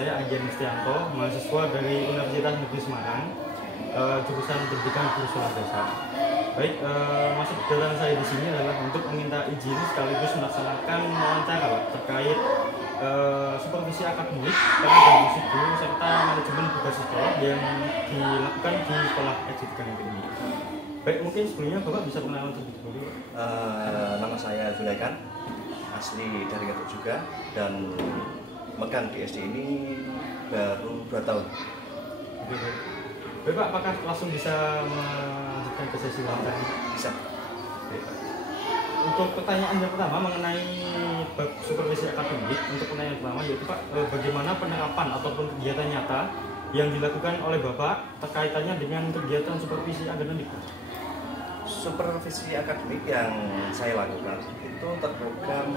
saya Anggian Mustianto, mahasiswa dari Universitas Negeri Semarang, jurusan Pendidikan Guru Sekolah Dasar. Baik, maksud kedatangan saya di sini adalah untuk meminta izin sekaligus melaksanakan wawancara Pak, terkait supervisi akademik, pedagogi guru serta manajemen tugas sekolah yang dilakukan di sekolah SDG ini. Baik, mungkin sebelumnya Bapak bisa kenalan terlebih dahulu. Nama saya Zulaikan, asli dari Garut juga, dan megang di SD ini baru 2 tahun. Baik Pak, apakah langsung bisa melanjutkan ke sesi wawancara? Bisa. Baik, Pak. Untuk pertanyaan yang pertama mengenai bab supervisi akademik, untuk pertanyaan pertama yaitu Pak, bagaimana penerapan ataupun kegiatan nyata yang dilakukan oleh Bapak terkaitannya dengan kegiatan supervisi akademik? Supervisi akademik yang saya lakukan itu terprogram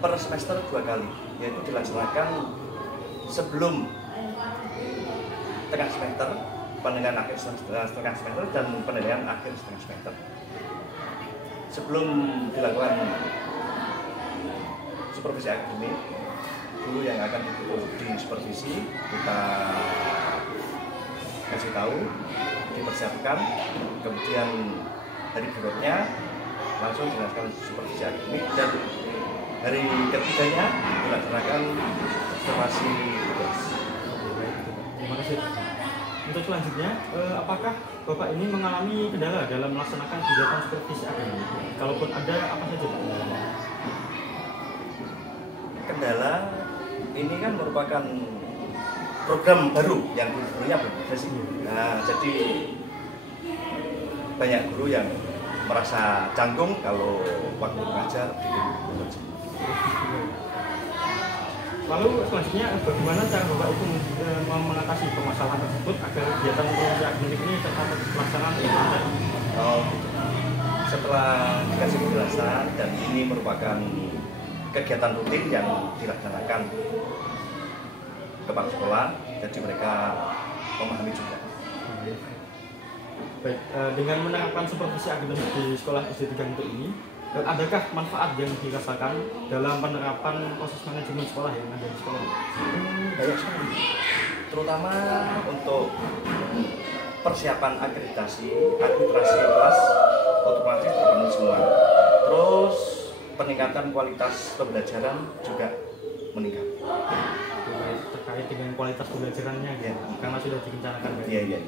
per semester 2 kali, yaitu dilaksanakan sebelum tengah semester, penilaian akhir setengah semester, dan penilaian akhir setengah semester. Sebelum dilakukan supervisi akademik, guru yang akan di supervisi kita kasih tahu, dipersiapkan, kemudian hari berikutnya langsung dilaksanakan supervisi akademik, dan hari ketiganya dilaksanakan observasi tugas. Terima kasih. Untuk selanjutnya, apakah Bapak ini mengalami kendala dalam melaksanakan kegiatan supervisi akademik? Kalaupun ada, apa saja Pak? Kendala ini kan merupakan program baru yang gurunya belum ada sih. Nah, jadi banyak guru yang merasa canggung kalau waktu mengajar bikin proyek. Lalu selanjutnya, bagaimana cara Bapak itu mengatasi permasalahan tersebut agar kegiatan supervisi akademik ini tetap terlaksana dengan lancar? Oh, gitu. Setelah dikasih penjelasan, dan ini merupakan kegiatan rutin yang dilaksanakan kepala sekolah, jadi mereka memahami juga. Baik, dengan menerapkan supervisi akademik di sekolah SD 3 Gentuk ini, adakah manfaat yang dirasakan dalam penerapan proses manajemen sekolah yang ada di sekolah? Banyak sekali, terutama untuk persiapan akreditasi kelas otomatis terpenuhi semua. Terus peningkatan kualitas pembelajaran juga meningkat. Terkait dengan kualitas pembelajarannya, ya, karena sudah direncanakan. Iya.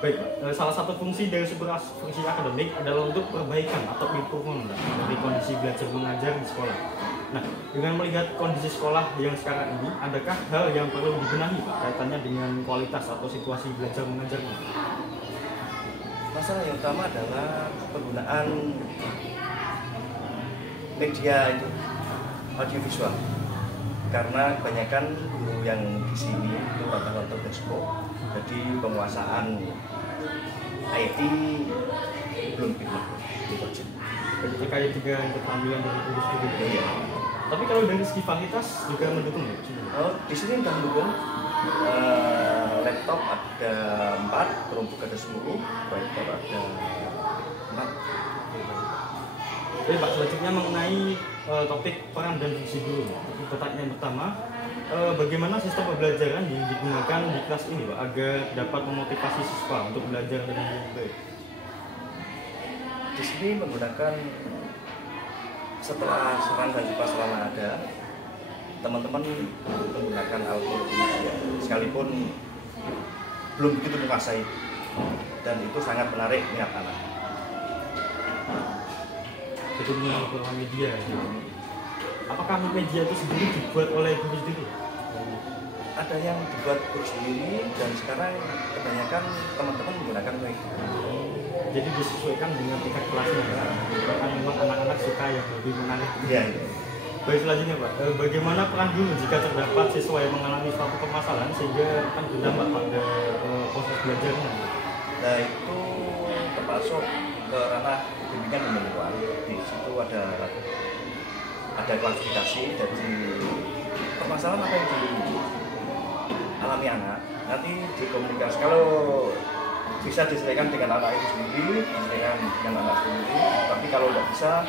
Baik, salah satu fungsi dari supervisi akademik adalah untuk perbaikan atau improvement dari kondisi belajar mengajar di sekolah. Nah, dengan melihat kondisi sekolah yang sekarang ini, adakah hal yang perlu dibenahi Pak kaitannya dengan kualitas atau situasi belajar mengajarnya? Masalah yang utama adalah penggunaan media itu audiovisual, karena kebanyakan guru yang di sini itu rata-rata desktop, jadi penguasaan IT belum pernah dipercaya. Terkait dengan keterampilan dari guru-guru. Iya. Tapi kalau dari segi fasilitas juga mendukung ya? Oh, di sini sudah mendukung. Laptop ada 4, Chromebook ada 10, proyektor ada 4. Oke Pak, selanjutnya mengenai topik peran dan fungsi guru. Pertanyaan pertama, bagaimana sistem pembelajaran yang digunakan di kelas ini Pak agar dapat memotivasi siswa untuk belajar dengan lebih baik? Di sini menggunakan, setelah saran dan pasaran ada, teman-teman menggunakan algoritma, sekalipun belum begitu menguasai, dan itu sangat menarik minat anak. Jadi melalui media ya. Apakah media itu sendiri dibuat oleh guru sendiri? Ada yang dibuat guru sendiri, dan sekarang kebanyakan teman-teman menggunakan media. Jadi disesuaikan dengan tingkat kelasnya ya. Karena memang anak-anak suka yang lebih menarik. Iya. Baik, selanjutnya Pak, bagaimana peran guru jika terdapat siswa yang mengalami suatu permasalahan sehingga akan berdampak pada proses belajarnya? Nah, itu termasuk ke ranah bimbingan dan menyeluruh. Di situ ada klasifikasi dari permasalahan apa yang dialami anak, nanti dikomunikasi. Kalau bisa diselesaikan dengan anak itu sendiri, diselesaikan dengan anak sendiri. Tapi kalau tidak bisa,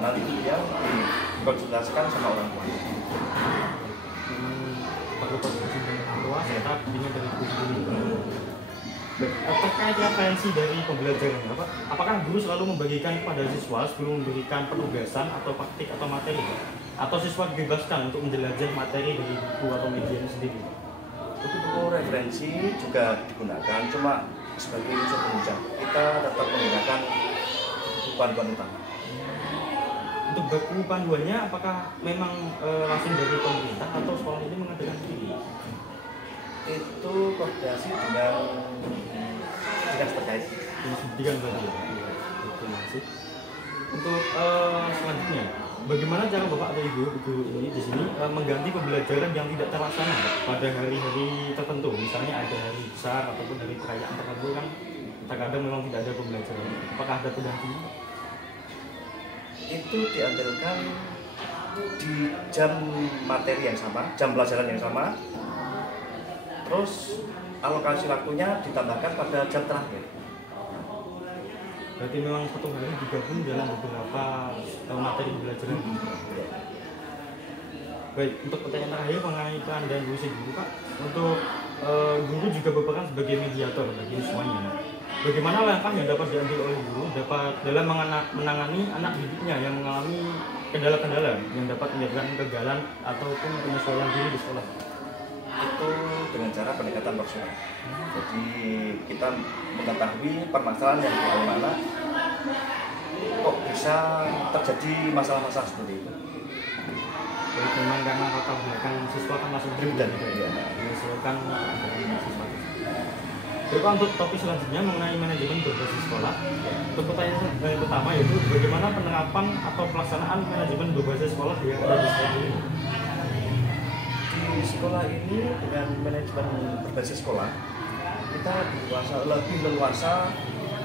nanti dia dikonsultasikan sama orang tua. Perlu konsultasi dengan orang tua serta bimbingan dari guru sendiri. Terkait referensi dari pembelajaran, apakah guru selalu membagikan kepada siswa sebelum memberikan penugasan atau praktik atau materi, atau siswa dibebaskan untuk menjelajah materi dari buku atau media sendiri? Buku referensi juga digunakan, cuma sebagai unsur penunjang kita tetap menggunakan panduan utama. Untuk buku panduannya apakah memang langsung dari pemerintah atau sekolah ini mengadakan sendiri? Itu koordinasi dengan dinas terkait. Dinas pendidikan berarti ya. Itu masih. Untuk selanjutnya, bagaimana cara Bapak atau Ibu ini di sini mengganti pembelajaran yang tidak terlaksana pada hari-hari tertentu, misalnya ada hari besar ataupun hari perayaan tertentu kan terkadang memang tidak ada pembelajaran. Apakah ada penggantinya? Itu diambilkan di jam materi yang sama, jam pelajaran yang sama. Terus alokasi waktunya ditambahkan pada jam terakhir. Berarti memang satu hari digabung dalam beberapa materi pembelajaran. Baik, untuk pertanyaan terakhir mengenai peran dan fungsi guru, Pak. Untuk guru juga berperan sebagai mediator bagi semuanya. Bagaimana langkah yang dapat diambil oleh guru dalam menangani anak didiknya yang mengalami kendala-kendala yang dapat menyebabkan kegagalan ataupun penyesuaian diri di sekolah? Itu dengan cara pendekatan personal. Jadi kita mengetahui permasalahan yang dialami anak, kok bisa terjadi masalah-masalah seperti itu. Jadi memang karena latar belakang siswa kan masih berbeda, menyesuaikan dengan siswa. Baik, untuk topik selanjutnya mengenai manajemen berbasis sekolah. Untuk pertanyaan yang pertama yaitu bagaimana penerapan atau pelaksanaan manajemen berbasis sekolah yang ada di sekolah ini? Di sekolah ini dengan manajemen berbasis sekolah kita lebih leluasa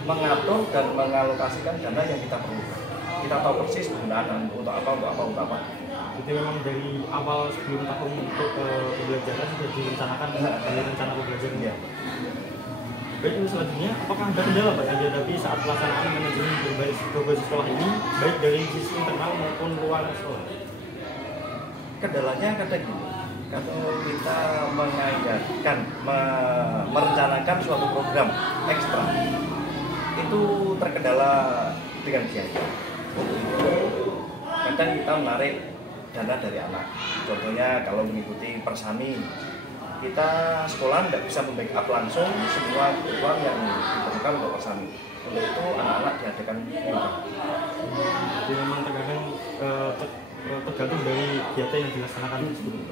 mengatur dan mengalokasikan dana yang kita perlukan. Kita tahu persis penggunaan untuk apa. Jadi memang dari awal sebelum tahun untuk pembelajaran sudah direncanakan dari rencana pembelajaran. Ya. Baik, ini selanjutnya apakah ada kendala Pak yang dihadapi saat pelaksanaan manajemen berbasis sekolah ini baik dari sisi internal maupun luar sekolah? Kendalanya kadang gini. Kalau kita merencanakan suatu program ekstra itu terkendala dengan biaya. Kadang kita menarik dana dari anak. Contohnya kalau mengikuti Persami, kita sekolah tidak bisa membackup langsung semua kebutuhan yang diperlukan untuk Persami. Untuk itu anak-anak diadakan bimbingan. Jadi memang tergantung dari kegiatan yang dilaksanakan tersebut.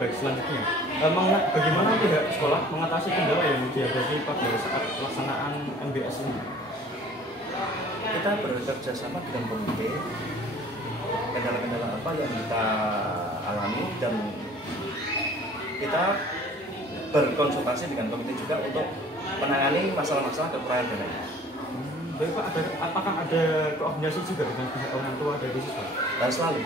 Baik, selanjutnya, bagaimana pihak sekolah mengatasi kendala yang dihadapi pada saat pelaksanaan MBS ini? Kita bekerja sama dengan komite, kendala-kendala apa yang kita alami dan kita berkonsultasi dengan komite juga untuk menangani masalah-masalah kekurangan dana. Baik Pak, apakah ada koordinasi juga dengan pihak orang tua dari siswa? Dan selalu.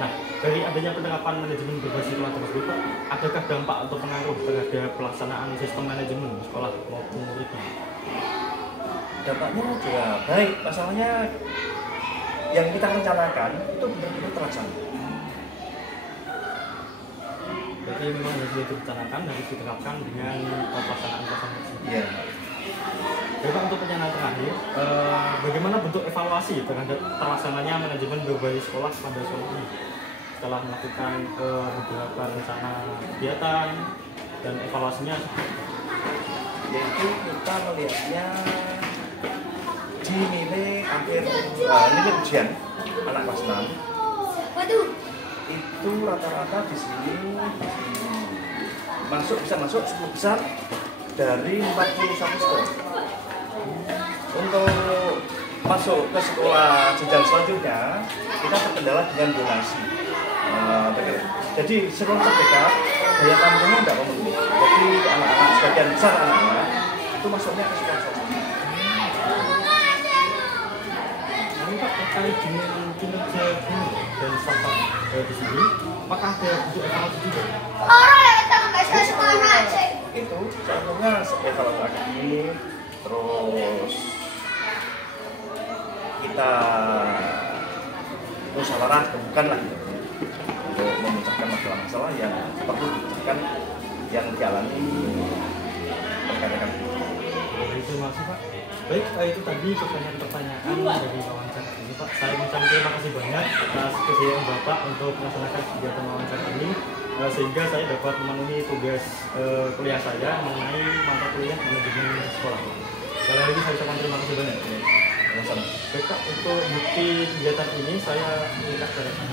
Nah, dari adanya penerapan manajemen berbasis sekolah tersebut, Pak, adakah dampak atau pengaruh terhadap pelaksanaan sistem manajemen sekolah maupun muridnya? Dampaknya juga baik, masalahnya yang kita rencanakan itu benar-benar terlaksana. Jadi memang harus direncanakan, harus diterapkan dengan pelaksanaan tersebut. Iya. Baik Pak, untuk pertanyaan terakhir, bagaimana bentuk evaluasi terhadap terlaksananya manajemen berbasis sekolah pada sekolah ini? Setelah melakukan beberapa rencana kegiatan dan evaluasinya, yaitu kita melihatnya di nilai akhir nilai ujian anak kelas 6 itu rata-rata di sini bisa masuk 10 besar dari 41 sekolah. Untuk masuk ke sekolah jenjang selanjutnya kita terkendala dengan donasi. Jadi sekolah terdekat daya tampungnya tidak memenuhi. Jadi anak-anak sebagian besar anak-anak itu masuknya ke sekolah swasta. Lalu Pak, terkait dengan kinerja guru dan staff di sini, apakah ada bentuk evaluasi juga? Itu contohnya evaluasi akademik, terus kita musyawarah bukan lah untuk memecahkan masalah-masalah yang perlu dipecahkan yang dialami rekan-rekan. Baik, terima kasih Pak. Baik, itu tadi pertanyaan-pertanyaan dari wawancara ini Pak. Saya mengucapkan terima kasih banyak atas kesediaan Bapak untuk melaksanakan kegiatan wawancara ini, sehingga saya dapat memenuhi tugas kuliah saya mengenai mata kuliah manajemen sekolah. Sekali lagi saya ucapkan terima kasih banyak. Sama-sama. Baik Pak, untuk bukti kegiatan ini saya minta ke rekan